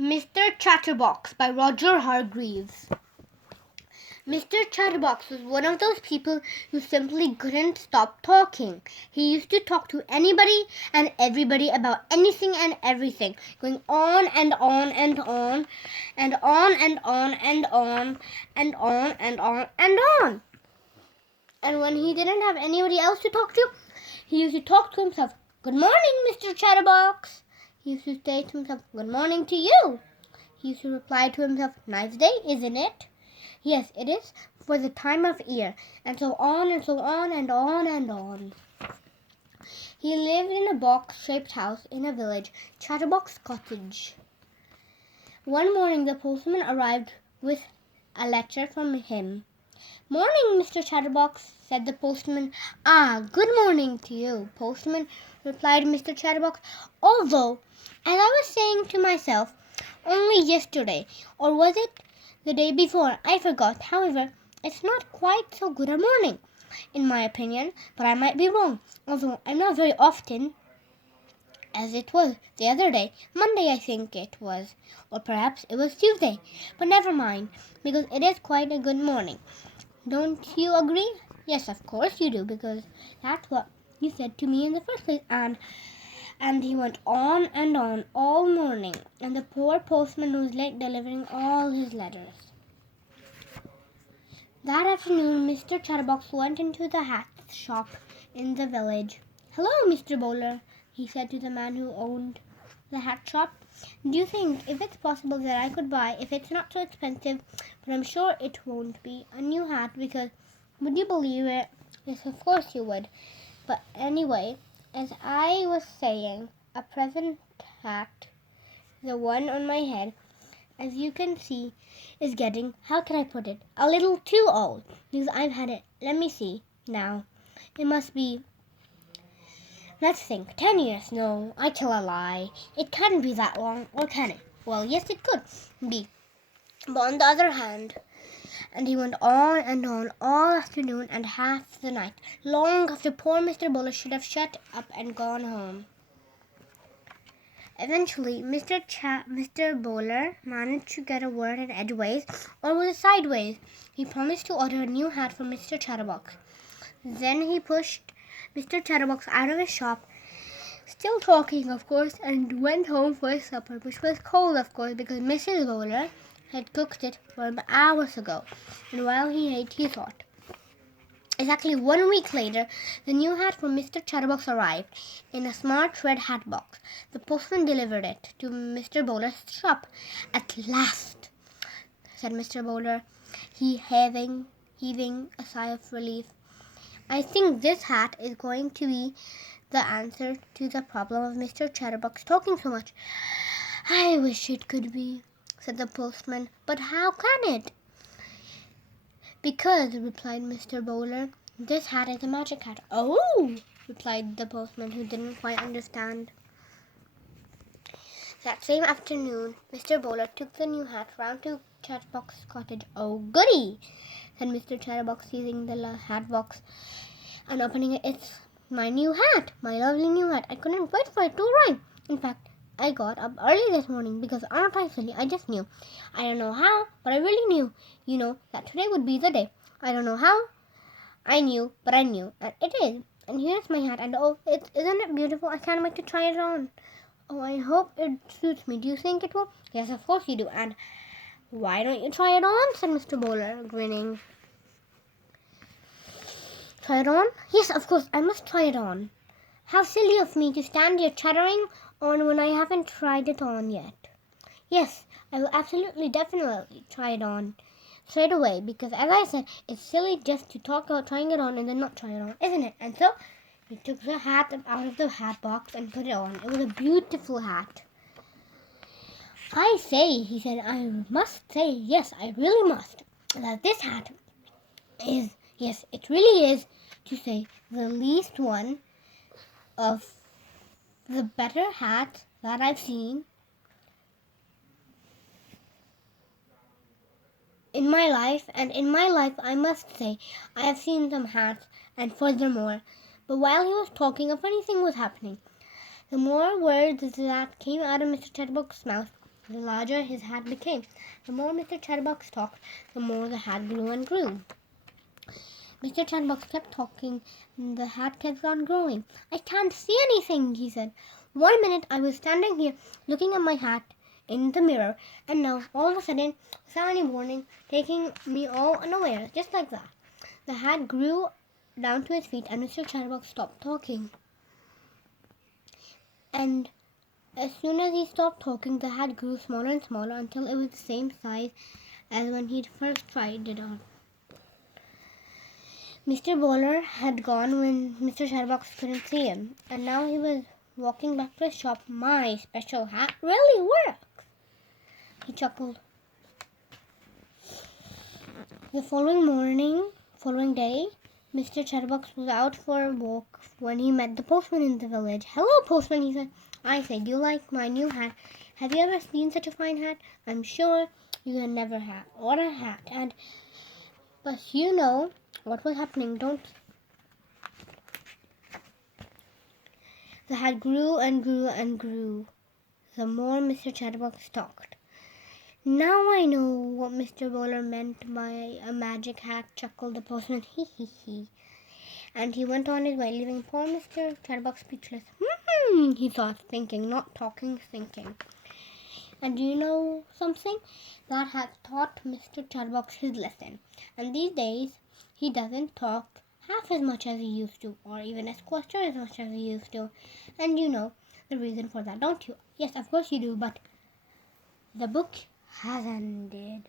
Mr. Chatterbox by Roger Hargreaves. Mr. Chatterbox was one of those people who simply couldn't stop talking. He used to talk to anybody and everybody about anything and everything, going on and on and on and on and on and on and on and on and on. And when he didn't have anybody else to talk to, he used to talk to himself. "Good morning, Mr. Chatterbox." He used to say to himself, "Good morning to you." He used to reply to himself, "Nice day, isn't it?" "Yes, it is, for the time of year," and so on and so on and on and on. He lived in a box-shaped house in a village, Chatterbox Cottage. One morning the postman arrived with a letter from him. "Morning, Mr. Chatterbox," said the postman. "Ah, good morning to you, postman," replied Mr. Chatterbox. "Although, as I was saying to myself, only yesterday, or was it the day before? I forgot. However, it's not quite so good a morning, in my opinion, but I might be wrong, although I'm not very often as it was the other day. Monday, I think it was, or perhaps it was Tuesday, but never mind, because it is quite a good morning. Don't you agree?" "Yes, of course you do, because that's what you said to me in the first place." And he went on and on all morning, and the poor postman was late delivering all his letters. That afternoon, Mr. Chatterbox went into the hat shop in the village. "Hello, Mr. Bowler," he said to the man who owned the hat shop. "Do you think if it's possible that I could buy, if it's not so expensive, but I'm sure it won't be, a new hat, because, would you believe it?" "Yes, of course you would. But anyway, as I was saying, a present hat, the one on my head, as you can see, is getting, how can I put it, a little too old, because I've had it, let me see, now, it must be, let's think, 10 years. No, I tell a lie. It can't be that long, or can it? Well, yes, it could be. But on the other hand," and he went on and on all afternoon and half the night, long after poor Mr. Bowler should have shut up and gone home. Eventually, Mr. Bowler managed to get a word in edgeways, or was it sideways? He promised to order a new hat for Mr. Chatterbox. Then he pushed Mr. Chatterbox out of his shop, still talking, of course, and went home for his supper, which was cold, of course, because Mrs. Bowler had cooked it for him hours ago. And while he ate, he thought. Exactly 1 week later, the new hat from Mr. Chatterbox arrived in a smart red hat box. The postman delivered it to Mr. Bowler's shop. "At last," said Mr. Bowler, heaving a sigh of relief. "I think this hat is going to be the answer to the problem of Mr. Chatterbox talking so much." "I wish it could be," said the postman. "But how can it?" "Because," replied Mr. Bowler, "this hat is a magic hat." "Oh!" replied the postman, who didn't quite understand. That same afternoon, Mr. Bowler took the new hat round to Chatterbox Cottage. "Oh, goody!" said Mr. Chatterbox, seizing the hat box and opening it. "It's my new hat, my lovely new hat. I couldn't wait for it to arrive. In fact, I got up early this morning because, aren't I silly? I just knew. I don't know how, but I really knew. You know that today would be the day. I don't know how. I knew, but I knew, and it is. And here's my hat, and oh, isn't it beautiful? I can't wait to try it on. Oh, I hope it suits me. Do you think it will?" "Yes, of course you do. And why don't you try it on?" said Mr. Bowler, grinning. "Try it on? Yes, of course, I must try it on. How silly of me to stand here chattering on when I haven't tried it on yet. Yes, I will absolutely, definitely try it on straight away, because, as I said, it's silly just to talk about trying it on and then not try it on, isn't it?" And so he took the hat out of the hat box and put it on. It was a beautiful hat. "I say," he said, "I must say, yes, I really must, that this hat is, yes, it really is, to say the least, one of the better hats that I've seen in my life, and in my life, I must say, I have seen some hats, and furthermore." But while he was talking, a funny thing was happening. The more words that came out of Mr. Chatterbox's mouth, the larger his hat became. The more Mr. Chatterbox talked, the more the hat grew and grew. Mr. Chatterbox kept talking, and the hat kept on growing. "I can't see anything," he said. "One minute I was standing here looking at my hat in the mirror, and now all of a sudden, Sunday morning taking me all unawares, just like that." The hat grew down to his feet, and Mr. Chatterbox stopped talking. And as soon as he stopped talking, the hat grew smaller and smaller until it was the same size as when he'd first tried it on. Mr. Bowler had gone when Mr. Chatterbox couldn't see him, and now he was walking back to his shop. "My special hat really works," he chuckled. The following day, Mr. Chatterbox was out for a walk when he met the postman in the village. "Hello, postman," he said. "I say, do you like my new hat? Have you ever seen such a fine hat? I'm sure you have never had. What a hat!" But you know what was happening, don't you? The hat grew and grew and grew, the more Mr. Chatterbox talked. "Now I know what Mr. Bowler meant by a magic hat," chuckled the postman. "He, he, he." And he went on his way, leaving poor Mr. Chatterbox speechless. He thought, thinking, not talking, thinking. And do you know something? That hat taught Mr. Chatterbox his lesson. And these days, he doesn't talk half as much as he used to, or even question as much as he used to. And you know the reason for that, don't you? Yes, of course you do, but the book has ended.